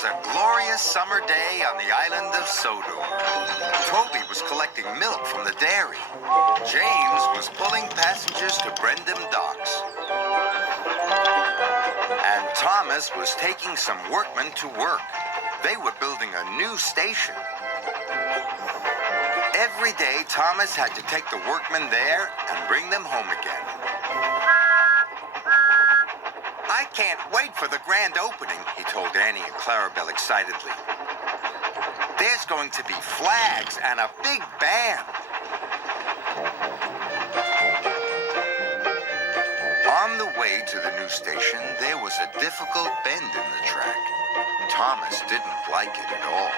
was a glorious summer day on the island of Sodor. Toby was collecting milk from the dairy. James was pulling passengers to Brendam docks. And Thomas was taking some workmen to work. They were building a new station. Every day, Thomas had to take the workmen there and bring them home again. I can't wait for the grand opening, he told Annie and Clarabelle excitedly. There's going to be flags and a big band. On the way to the new station, there was a difficult bend in the track. Thomas didn't like it at all.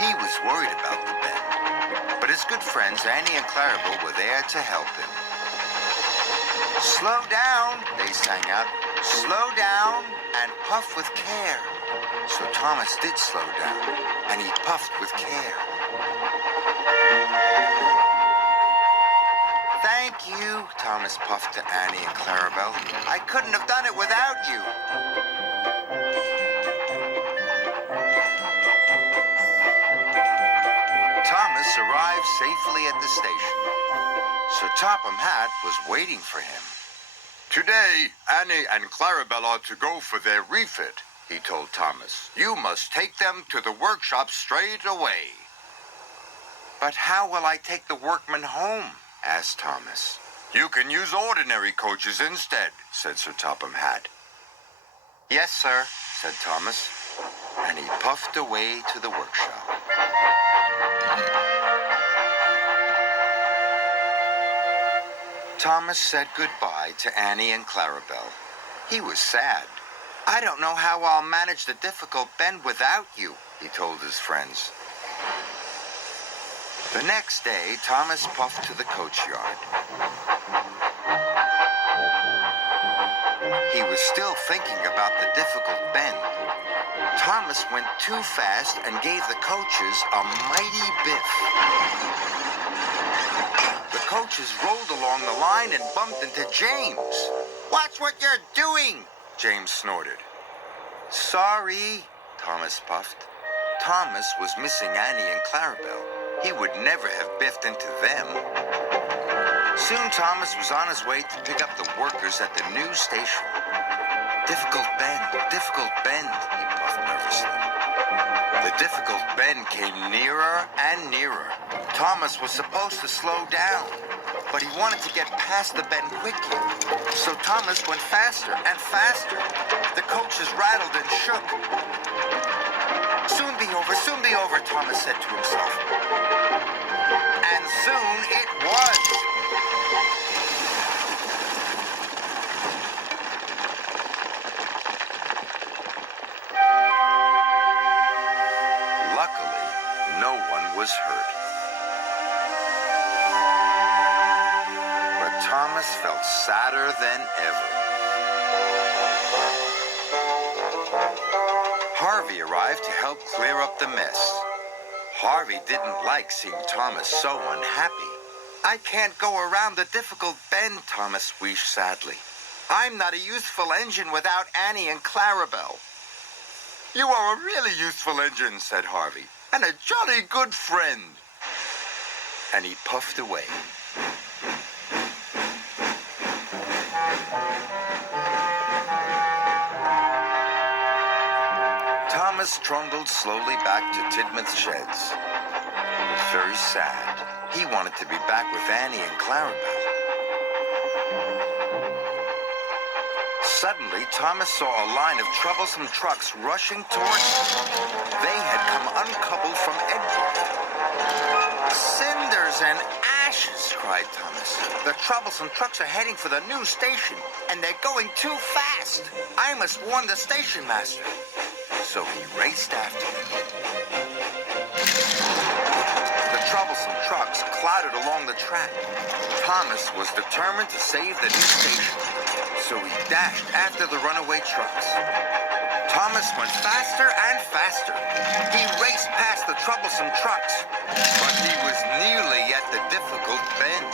He was worried about the bend. But his good friends, Annie and Clarabelle, were there to help him. Slow down, they sang out. Slow down and puff with care. So Thomas did slow down, and he puffed with care. Thank you, Thomas puffed to Annie and Clarabelle. I couldn't have done it without you. Thomas arrived safely at the station. Sir Topham Hatt was waiting for him. Today, Annie and Clarabelle are to go for their refit, he told Thomas. You must take them to the workshop straight away. But how will I take the workmen home? Asked Thomas. You can use ordinary coaches instead, said Sir Topham Hatt. Yes, sir, said Thomas, and he puffed away to the workshop. Thomas said goodbye to Annie and Clarabelle. He was sad. I don't know how I'll manage the difficult bend without you, he told his friends. The next day, Thomas puffed to the coachyard. He was still thinking about the difficult bend. Thomas went too fast and gave the coaches a mighty biff. The coaches rolled along the line and bumped into James. Watch what you're doing, James snorted. Sorry, Thomas puffed. Thomas was missing Annie and Clarabelle. He would never have biffed into them. Soon Thomas was on his way to pick up the workers at the new station. Difficult bend, he puffed nervously. The difficult bend came nearer and nearer. Thomas was supposed to slow down, but he wanted to get past the bend quickly. So Thomas went faster and faster. The coaches rattled and shook. Soon be over, Thomas said to himself. And soon it was. Luckily, no one was hurt. But Thomas felt sadder than ever. Harvey arrived to help clear up the mess. Harvey didn't like seeing Thomas so unhappy. I can't go around the difficult bend, Thomas wheezed sadly. I'm not a useful engine without Annie and Clarabelle. You are a really useful engine, said Harvey, and a jolly good friend. And he puffed away. Thomas trundled slowly back to Tidmouth Sheds. He was very sad. He wanted to be back with Annie and Clarabelle. Suddenly, Thomas saw a line of troublesome trucks rushing towards him. They had come uncoupled from Edgewater. Cinders and ashes, cried Thomas. The troublesome trucks are heading for the new station, and they're going too fast. I must warn the station master. So he raced after them. The troublesome trucks clattered along the track. Thomas was determined to save the new station, so he dashed after the runaway trucks. Thomas went faster and faster. He raced past the troublesome trucks, but he was nearly at the difficult bend.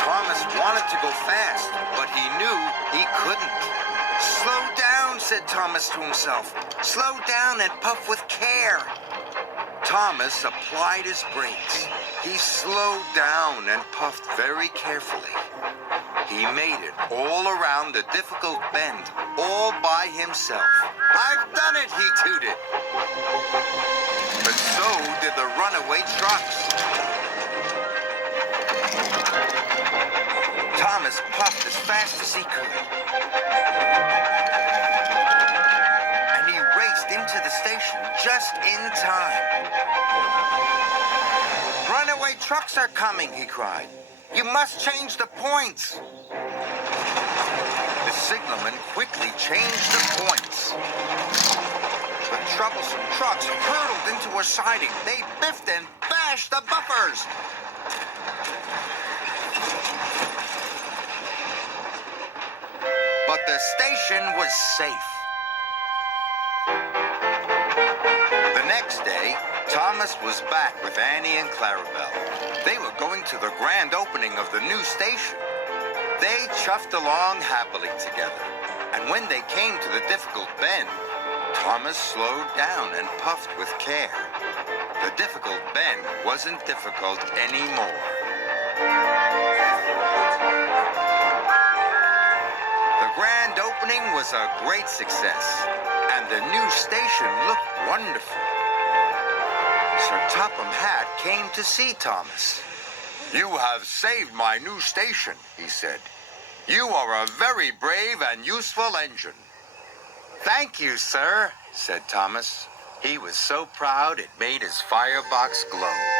Thomas wanted wanted to go fast, but he knew he couldn't. Slow down, said Thomas to himself. Slow down and puff with care. Thomas applied his brakes. He slowed down and puffed very carefully. He made it all around the difficult bend, all by himself. I've done it, he tooted. But so did the runaway trucks. Thomas puffed as fast as he could. And he raced into the station just in time. Runaway trucks are coming, he cried. You must change the points. The signalman quickly changed the points. The troublesome trucks hurtled into a siding. They biffed and bashed the buffers. But the station was safe. The next day, Thomas was back with Annie and Clarabelle. They were going to the grand opening of the new station. They chuffed along happily together. And when they came to the difficult bend, Thomas slowed down and puffed with care. The difficult bend wasn't difficult anymore. The grand opening was a great success, and the new station looked wonderful. Sir Topham Hatt came to see Thomas. You have saved my new station, he said. You are a very brave and useful engine. Thank you, sir, said Thomas. He was so proud it made his firebox glow.